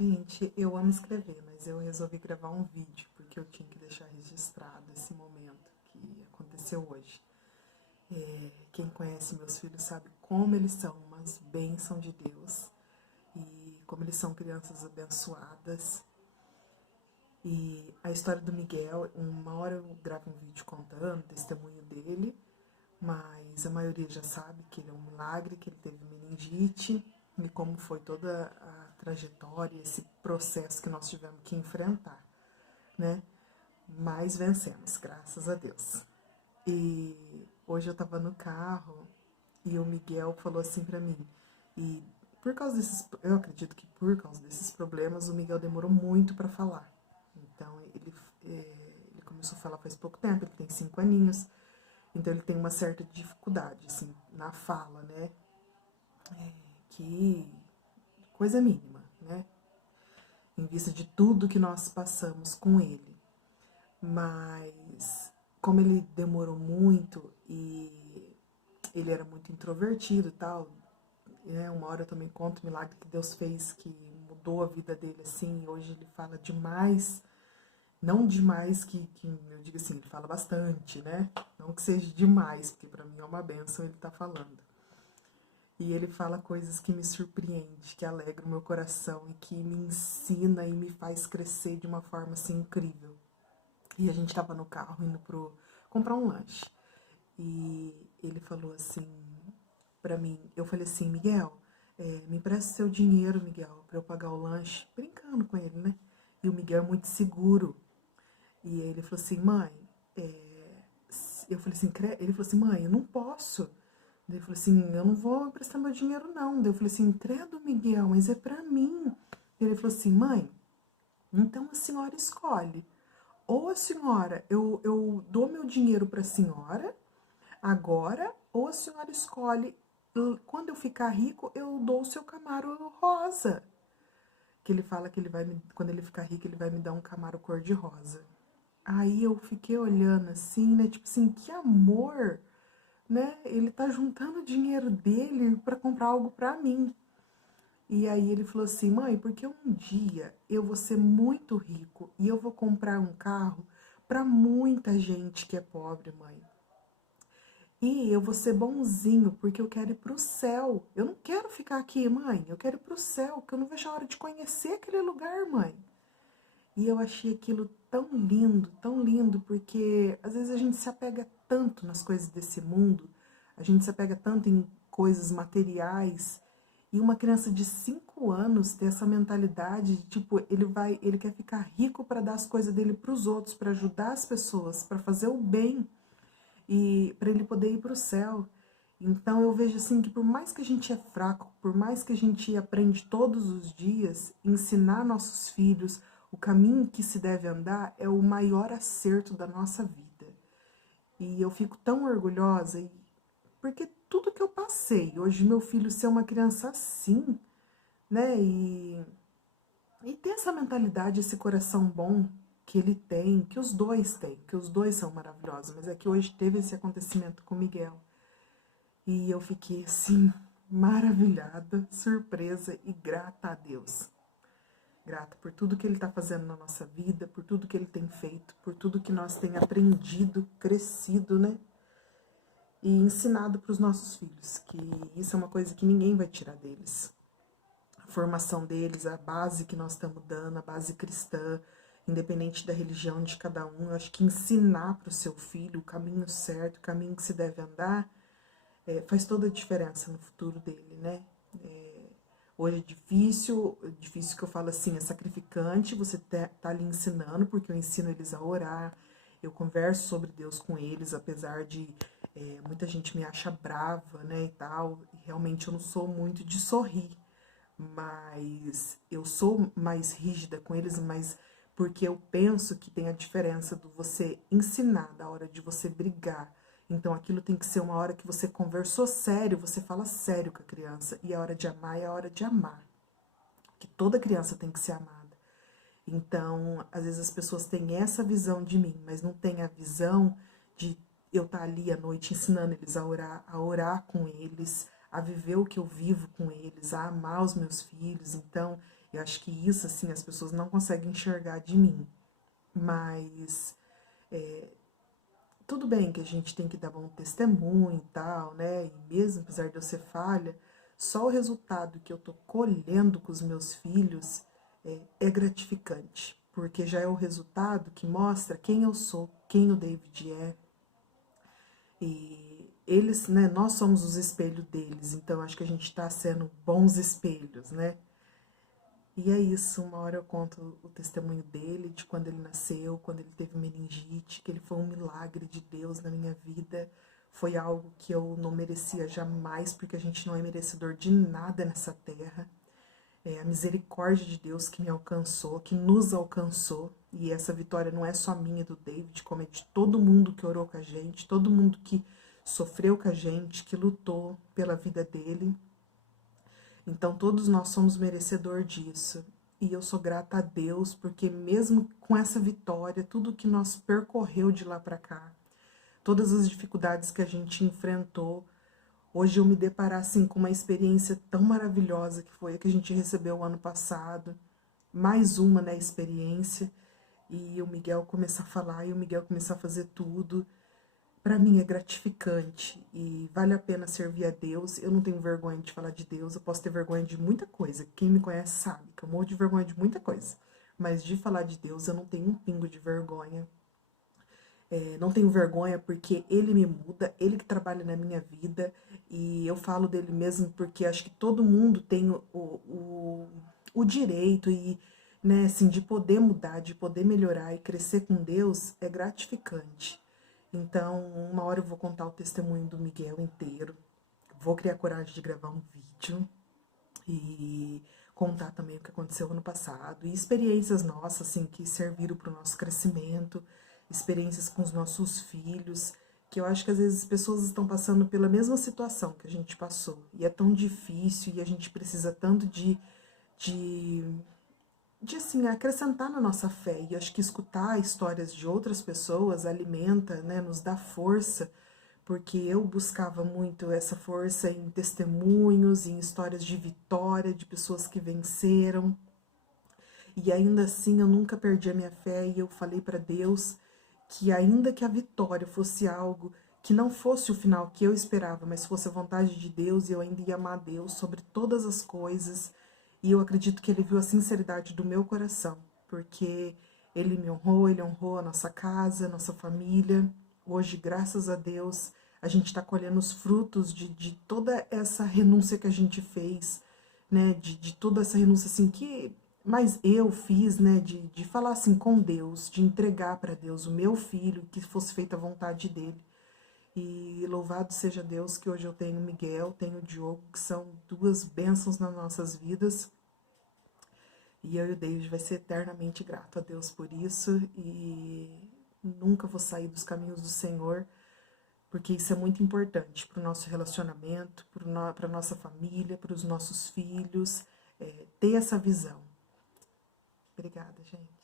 Gente, eu amo escrever, mas eu resolvi gravar um vídeo porque eu tinha que deixar registrado esse momento que aconteceu hoje. Quem conhece meus filhos sabe como eles são umas bênçãos de Deus e como eles são crianças abençoadas. E a história do Miguel, uma hora eu gravo um vídeo contando o testemunho dele, mas a maioria já sabe que ele é um milagre, que ele teve meningite e como foi toda a trajetória, esse processo que nós tivemos que enfrentar, né? Mas vencemos, graças a Deus. E hoje eu tava no carro e o Miguel falou assim pra mim, e por causa desses, eu acredito que por causa desses problemas, o Miguel demorou muito pra falar. Então ele começou a falar faz pouco tempo, ele tem 5 aninhos, então ele tem uma certa dificuldade, assim, na fala, né? Que coisa mínima, né? Em vista de tudo que nós passamos com ele. Mas como ele demorou muito e ele era muito introvertido e tal, né? Uma hora eu também conto o milagre que Deus fez, que mudou a vida dele assim, e hoje ele fala demais, não demais que eu digo assim, ele fala bastante, né? Não que seja demais, porque para mim é uma benção ele tá falando. E ele fala coisas que me surpreende, que alegra o meu coração e que me ensina e me faz crescer de uma forma assim incrível. E a gente tava no carro indo comprar um lanche. E ele falou assim pra mim, eu falei assim, Miguel, me empresta seu dinheiro, Miguel, pra eu pagar o lanche, brincando com ele, né? E o Miguel é muito seguro. E ele falou assim, mãe, eu falei assim, ele falou assim, mãe, eu não posso. Daí ele falou assim, eu não vou emprestar meu dinheiro não. Daí eu falei assim, credo, Miguel, mas é pra mim. Ele falou assim, mãe, então a senhora escolhe. Ou a senhora, eu dou meu dinheiro pra senhora agora, ou a senhora escolhe, quando eu ficar rico, eu dou o seu Camaro rosa. Que ele fala que ele vai quando ele ficar rico, ele vai me dar um Camaro cor-de-rosa. Aí eu fiquei olhando assim, né? Tipo assim, que amor, né? Ele tá juntando o dinheiro dele para comprar algo para mim. E aí ele falou assim, mãe, porque um dia eu vou ser muito rico e eu vou comprar um carro para muita gente que é pobre, mãe. E eu vou ser bonzinho porque eu quero ir pro céu. Eu não quero ficar aqui, mãe. Eu quero ir pro céu, porque eu não vejo a hora de conhecer aquele lugar, mãe. E eu achei aquilo tão lindo, porque às vezes a gente se apega tanto nas coisas desse mundo, a gente se apega tanto em coisas materiais, e uma criança de 5 anos ter essa mentalidade de tipo, ele quer ficar rico para dar as coisas dele para os outros, para ajudar as pessoas, para fazer o bem e para ele poder ir para o céu. Então eu vejo assim que por mais que a gente é fraco, por mais que a gente aprende todos os dias, ensinar nossos filhos o caminho que se deve andar é o maior acerto da nossa vida. E eu fico tão orgulhosa, porque tudo que eu passei, hoje meu filho ser uma criança assim, né? E ter essa mentalidade, esse coração bom que ele tem, que os dois têm, que os dois são maravilhosos, mas é que hoje teve esse acontecimento com o Miguel. E eu fiquei assim, maravilhada, surpresa e grata a Deus. Grata por tudo que Ele está fazendo na nossa vida, por tudo que Ele tem feito, por tudo que nós tem aprendido, crescido, né? E ensinado para os nossos filhos, que isso é uma coisa que ninguém vai tirar deles. A formação deles, a base que nós estamos dando, a base cristã, independente da religião de cada um, eu acho que ensinar para o seu filho o caminho certo, o caminho que se deve andar, faz toda a diferença no futuro dele, né? Hoje é difícil que eu falo assim, é sacrificante, você tá ali ensinando, porque eu ensino eles a orar, eu converso sobre Deus com eles, apesar de muita gente me acha brava, né, e tal, e realmente eu não sou muito de sorrir, mas eu sou mais rígida com eles, mas porque eu penso que tem a diferença do você ensinar, da hora de você brigar. Então aquilo tem que ser uma hora que você conversou sério, você fala sério com a criança. E a hora de amar é a hora de amar. Que toda criança tem que ser amada. Então, às vezes as pessoas têm essa visão de mim, mas não têm a visão de eu estar ali à noite ensinando eles a orar com eles, a viver o que eu vivo com eles, a amar os meus filhos. Então, Eu acho que isso, assim, as pessoas não conseguem enxergar de mim. Mas tudo bem que a gente tem que dar bom testemunho e tal, né? E mesmo apesar de eu ser falha, só o resultado que eu tô colhendo com os meus filhos é gratificante. Porque já é o resultado que mostra quem eu sou, quem o David é. E eles, né, nós somos os espelhos deles, então acho que a gente está sendo bons espelhos, né? E é isso, uma hora eu conto o testemunho dele, de quando ele nasceu, quando ele teve meningite, que ele foi um milagre de Deus na minha vida. Foi algo que eu não merecia jamais, porque a gente não é merecedor de nada nessa terra. É a misericórdia de Deus que me alcançou, que nos alcançou. E essa vitória não é só minha e do David, como é de todo mundo que orou com a gente, todo mundo que sofreu com a gente, que lutou pela vida dele. Então todos nós somos merecedor disso. E eu sou grata a Deus, porque mesmo com essa vitória, tudo que nós percorreu de lá para cá, todas as dificuldades que a gente enfrentou, hoje eu me deparar assim com uma experiência tão maravilhosa que foi a que a gente recebeu o ano passado, mais uma, né, experiência, e o Miguel começar a falar, e o Miguel começar a fazer tudo, para mim é gratificante e vale a pena servir a Deus. Eu não tenho vergonha de falar de Deus, eu posso ter vergonha de muita coisa. Quem me conhece sabe que eu morro de vergonha de muita coisa. Mas de falar de Deus eu não tenho um pingo de vergonha. Não tenho vergonha porque Ele me muda, Ele que trabalha na minha vida. E eu falo dele mesmo porque acho que todo mundo tem o direito e, né, assim, de poder mudar, de poder melhorar e crescer com Deus é gratificante. Então, uma hora eu vou contar o testemunho do Miguel inteiro, vou criar coragem de gravar um vídeo e contar também o que aconteceu ano passado e experiências nossas, assim, que serviram para o nosso crescimento, experiências com os nossos filhos, que eu acho que às vezes as pessoas estão passando pela mesma situação que a gente passou e é tão difícil e a gente precisa tanto de assim, acrescentar na nossa fé. E acho que escutar histórias de outras pessoas alimenta, né, nos dá força, porque eu buscava muito essa força em testemunhos, em histórias de vitória, de pessoas que venceram. E ainda assim eu nunca perdi a minha fé e eu falei para Deus que ainda que a vitória fosse algo que não fosse o final que eu esperava, mas fosse a vontade de Deus, eu ainda ia amar Deus sobre todas as coisas. E eu acredito que Ele viu a sinceridade do meu coração, porque Ele me honrou, Ele honrou a nossa casa, a nossa família. Hoje, graças a Deus, a gente está colhendo os frutos de toda essa renúncia que a gente fez, né? De toda essa renúncia assim que mas eu fiz, né, de falar assim com Deus, de entregar para Deus o meu filho, que fosse feita a vontade dele. E louvado seja Deus que hoje eu tenho o Miguel, tenho o Diogo, que são duas bênçãos nas nossas vidas. E eu e o David vai ser eternamente grato a Deus por isso. E nunca vou sair dos caminhos do Senhor, porque isso é muito importante para o nosso relacionamento, para a nossa família, para os nossos filhos, ter essa visão. Obrigada, gente.